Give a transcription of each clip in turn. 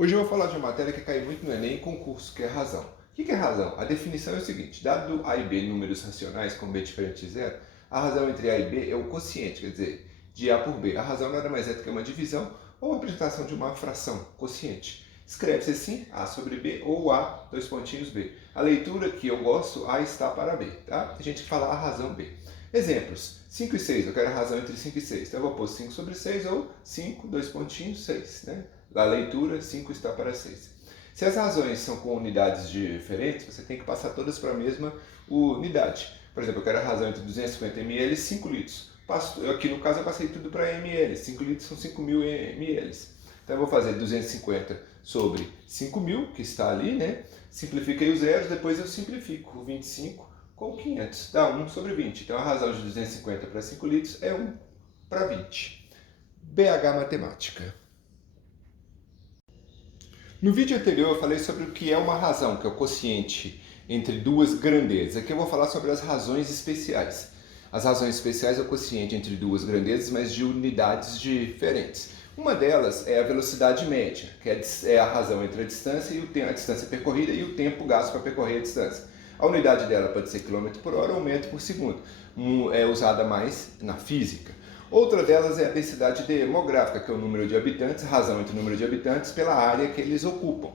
Hoje eu vou falar de uma matéria que cai muito no Enem em concurso, que é razão. O que é razão? A definição é o seguinte: dado A e B números racionais com B diferente de zero, a razão entre A e B é o quociente, quer dizer, de A por B. A razão nada mais é do que uma divisão ou uma apresentação de uma fração, quociente. Escreve-se assim, A sobre B ou A, dois pontinhos B. A leitura que eu gosto, A está para B, tá? A gente fala a razão B. Exemplos, 5 e 6, eu quero a razão entre 5 e 6. Então eu vou pôr 5 sobre 6 ou 5, dois pontinhos, 6, né? A leitura, 5 está para 6. Se as razões são com unidades diferentes, você tem que passar todas para a mesma unidade. Por exemplo, eu quero a razão entre 250 ml e 5 litros. Aqui no caso eu passei tudo para ml, 5 litros são 5.000 ml. Então eu vou fazer 250 sobre 5.000, que está ali, né? Simplifiquei os zeros, depois eu simplifico o 25 com 500. Dá 1 sobre 20. Então a razão de 250 para 5 litros é 1 para 20. BH Matemática. No vídeo anterior eu falei sobre o que é uma razão, que é o quociente entre duas grandezas. Aqui eu vou falar sobre as razões especiais. As razões especiais é o quociente entre duas grandezas, mas de unidades diferentes. Uma delas é a velocidade média, que é a razão entre a distância a distância percorrida e o tempo gasto para percorrer a distância. A unidade dela pode ser km por hora ou metro por segundo. É usada mais na física. Outra delas é a densidade demográfica, que é o número de habitantes, razão entre o número de habitantes pela área que eles ocupam.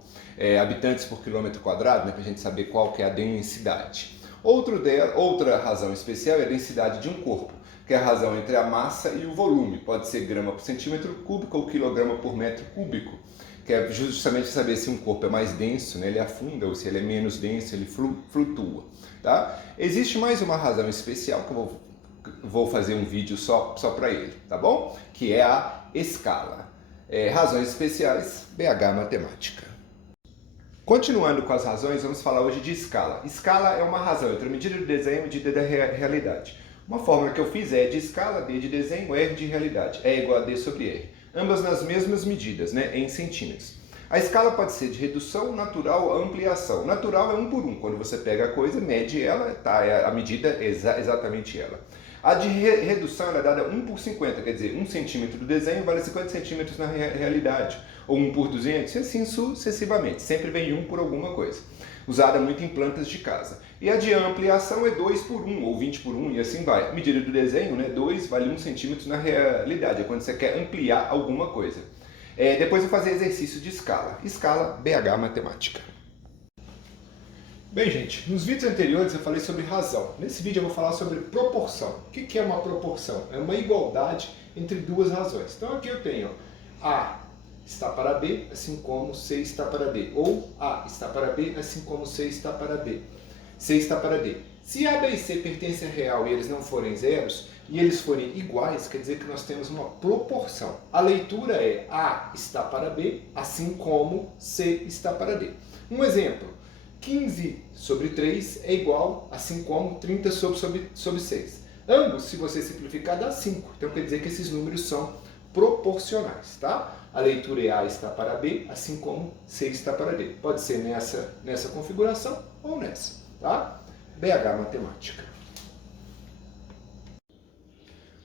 Habitantes por quilômetro quadrado, né, para a gente saber qual que é a densidade. Outra razão especial é a densidade de um corpo, que é a razão entre a massa e o volume. Pode ser grama por centímetro cúbico ou quilograma por metro cúbico, que é justamente saber se um corpo é mais denso, né, ele afunda, ou se ele é menos denso, ele flutua. Tá? Existe mais uma razão especial que eu vou fazer um vídeo só para ele, tá bom? Que é a escala. Razões especiais, BH Matemática. Continuando com as razões, vamos falar hoje de escala. Escala é uma razão entre a medida do desenho e a medida da realidade. Uma fórmula que eu fiz é E de escala, D de desenho, R de realidade. E igual a D sobre R. Ambas nas mesmas medidas, né, em centímetros. A escala pode ser de redução, natural, ampliação. Natural é 1 por 1. Quando você pega a coisa, mede ela, tá? A medida é exatamente ela. A de redução é dada 1 por 50, quer dizer, 1 centímetro do desenho vale 50 centímetros na realidade. Ou 1 por 200, e assim sucessivamente. Sempre vem 1 por alguma coisa. Usada muito em plantas de casa. E a de ampliação é 2 por 1, ou 20 por 1, e assim vai. A medida do desenho, né, 2 vale 1 centímetro na realidade, é quando você quer ampliar alguma coisa. Depois eu vou fazer exercício de escala. Escala, BH Matemática. Bem, gente, nos vídeos anteriores eu falei sobre razão. Nesse vídeo eu vou falar sobre proporção. O que é uma proporção? É uma igualdade entre duas razões. Então aqui eu tenho A está para B, assim como C está para D. Ou A está para B, assim como C está para D. C está para D. Se A, B e C pertencem a real e eles não forem zeros, e eles forem iguais, quer dizer que nós temos uma proporção. A leitura é A está para B, assim como C está para D. Um exemplo, 15 sobre 3 é igual, assim como 30 sobre 6. Ambos, se você simplificar, dá 5. Então quer dizer que esses números são proporcionais, tá? A leitura é A está para B, assim como C está para D. Pode ser nessa configuração ou nessa, tá? BH Matemática.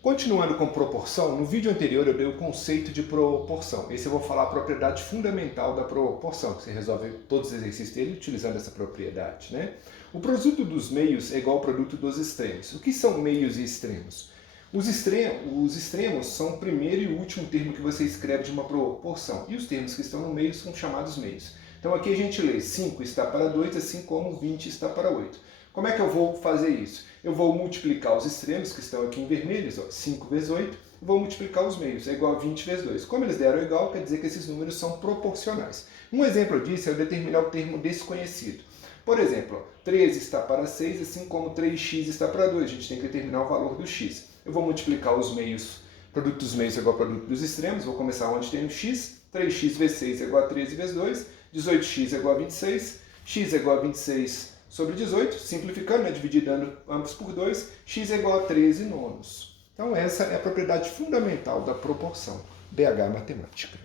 Continuando com proporção, no vídeo anterior eu dei o conceito de proporção. Esse eu vou falar a propriedade fundamental da proporção, que você resolve todos os exercícios dele utilizando essa propriedade, né? O produto dos meios é igual ao produto dos extremos. O que são meios e extremos? Os extremos são o primeiro e o último termo que você escreve de uma proporção. E os termos que estão no meio são chamados meios. Então aqui a gente lê 5 está para 2, assim como 20 está para 8. Como é que eu vou fazer isso? Eu vou multiplicar os extremos, que estão aqui em vermelhos, ó, 5 vezes 8, e vou multiplicar os meios, é igual a 20 vezes 2. Como eles deram igual, quer dizer que esses números são proporcionais. Um exemplo disso é eu determinar o termo desconhecido. Por exemplo, 13 está para 6, assim como 3x está para 2. A gente tem que determinar o valor do x. Eu vou multiplicar os meios, produto dos meios é igual ao produto dos extremos, vou começar onde tem o x, 3x vezes 6 é igual a 13 vezes 2, 18x é igual a 26, x é igual a 26 sobre 18, simplificando, né, dividindo ambos por 2, x é igual a 13 nonos. Então essa é a propriedade fundamental da proporção, BH Matemática.